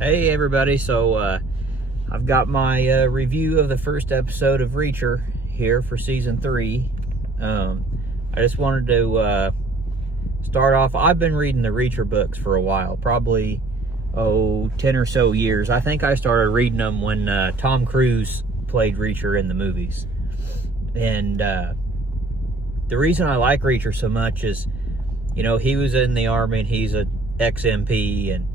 Hey everybody, so I've got my review of the first episode of Reacher here for season 3. I just wanted to start off. I've been reading the Reacher books for a while, probably 10 or so years. I think I started reading them when Tom Cruise played Reacher in the movies. And the reason I like Reacher so much is, you know, he was in the Army and he's an ex-MP, and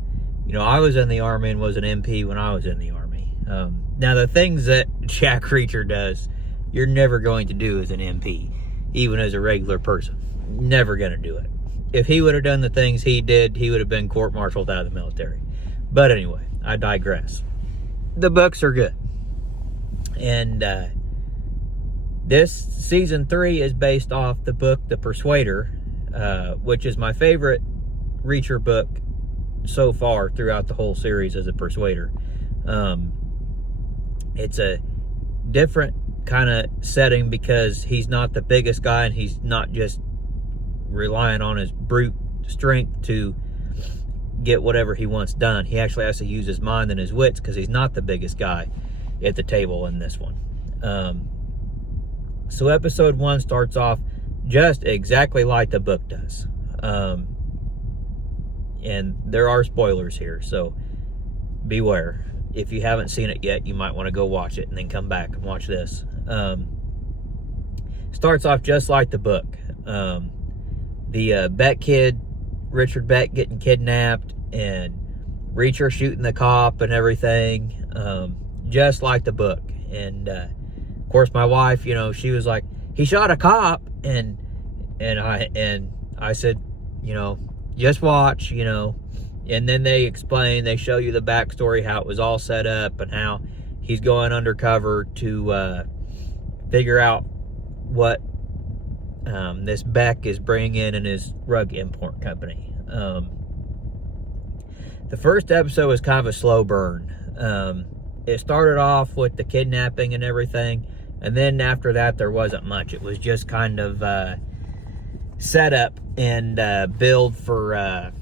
you know, I was in the Army and was an MP when I was in the Army. Now, the things that Jack Reacher does, you're never going to do as an MP, even as a regular person. Never going to do it. If he would have done the things he did, he would have been court-martialed out of the military. But anyway, I digress. The books are good. And this season 3 is based off the book The Persuader, which is my favorite Reacher book so far throughout the whole series as a Persuader. It's a different kind of setting because he's not the biggest guy and he's not just relying on his brute strength to get whatever he wants done. He actually has to use his mind and his wits because he's not the biggest guy at the table in this one. So episode 1 starts off just exactly like the book does. And there are spoilers here, so beware. If you haven't seen it yet, you might want to go watch it and then come back and watch this. Starts off just like the book. The Beck kid, Richard Beck, getting kidnapped, and Reacher shooting the cop and everything, just like the book. And of course, my wife, you know, she was like, "He shot a cop," and I said, you know, just watch, you know. And then they show you the backstory, how it was all set up and how he's going undercover to figure out what this Beck is bringing in his rug import company. The first episode was kind of a slow burn. It started off with the kidnapping and everything, and then after that there wasn't much. It was just kind of set up and build for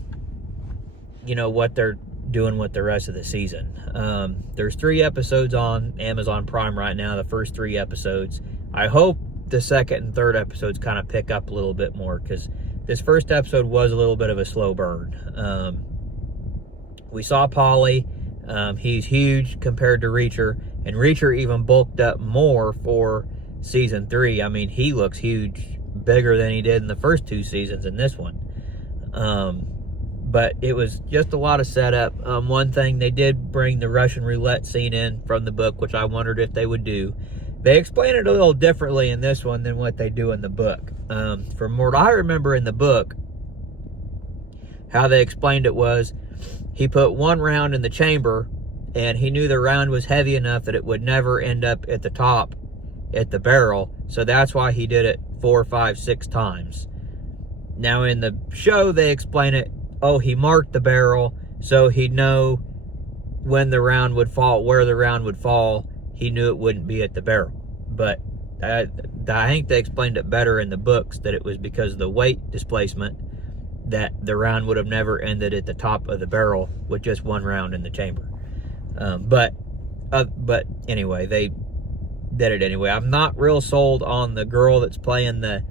you know, what they're doing with the rest of the season. There's 3 episodes on Amazon Prime right now, the first 3 episodes. I hope the second and third episodes kind of pick up a little bit more, because this first episode was a little bit of a slow burn. We saw Paulie. He's huge compared to Reacher, and Reacher even bulked up more for season 3. I mean, he looks huge, bigger than he did in the first 2 seasons in this one. But it was just a lot of setup. One thing, they did bring the Russian roulette scene in from the book, which I wondered if they would do. They explain it a little differently in this one than what they do in the book. From what I remember in the book, how they explained it was, he put 1 round in the chamber, and he knew the round was heavy enough that it would never end up at the top, at the barrel, so that's why he did it 4, 5, 6 times. Now in the show, they explain it, oh, he marked the barrel, so he'd know when the round would fall, where the round would fall. He knew it wouldn't be at the barrel. But I think they explained it better in the books, that it was because of the weight displacement, that the round would have never ended at the top of the barrel with just 1 round in the chamber. But anyway, they did it anyway. I'm not real sold on the girl that's playing the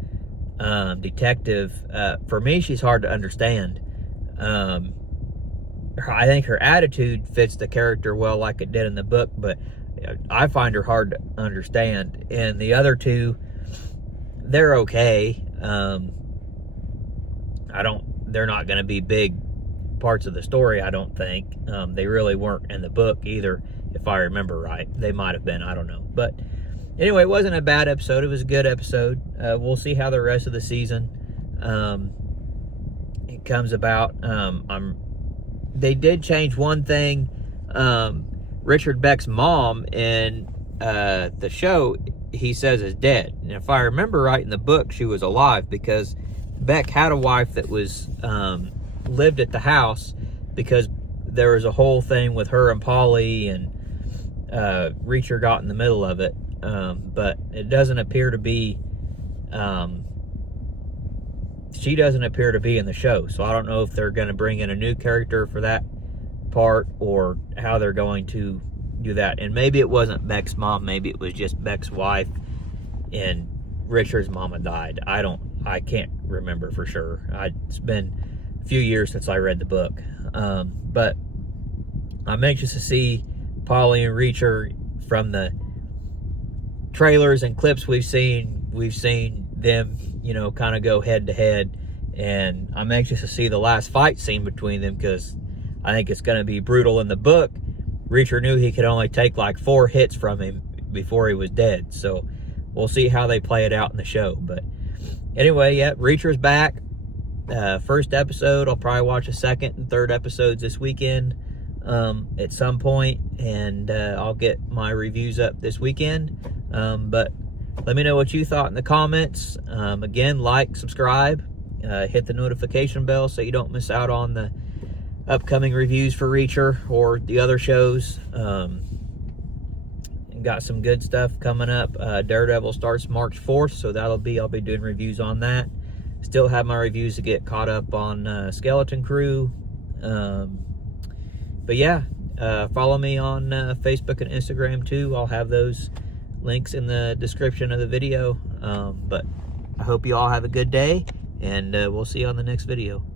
detective. For me, she's hard to understand. I think her attitude fits the character well, like it did in the book, but I find her hard to understand. And the other 2, they're okay. They're not going to be big parts of the story, I don't think. They really weren't in the book either, if I remember right. They might have been, I don't know. But anyway, it wasn't a bad episode. It was a good episode. We'll see how the rest of the season it comes about. They did change one thing. Richard Beck's mom in the show, he says, is dead. And if I remember right in the book, she was alive, because Beck had a wife that was lived at the house, because there was a whole thing with her and Paulie, and Reacher got in the middle of it. But it doesn't appear to be she doesn't appear to be in the show, so I don't know if they're going to bring in a new character for that part or how they're going to do that. And maybe it wasn't Beck's mom, maybe it was just Beck's wife and Richard's mama died. I can't remember for sure. It's been a few years since I read the book. But I'm anxious to see Polly and Reacher. From the trailers and clips we've seen them, you know, kind of go head to head, and I'm anxious to see the last fight scene between them, because I think it's going to be brutal. In the book, Reacher knew he could only take like 4 hits from him before he was dead, so we'll see how they play it out in the show. But anyway, yeah, Reacher's back. First episode, I'll probably watch a second and third episodes this weekend at some point, and I'll get my reviews up this weekend. But let me know what you thought in the comments. Again, like, subscribe, hit the notification bell so you don't miss out on the upcoming reviews for Reacher or the other shows. And got some good stuff coming up. Daredevil starts March 4th, so I'll be doing reviews on that. Still have my reviews to get caught up on Skeleton Crew. But yeah, follow me on Facebook and Instagram too. I'll have those links in the description of the video. But I hope you all have a good day, and we'll see you on the next video.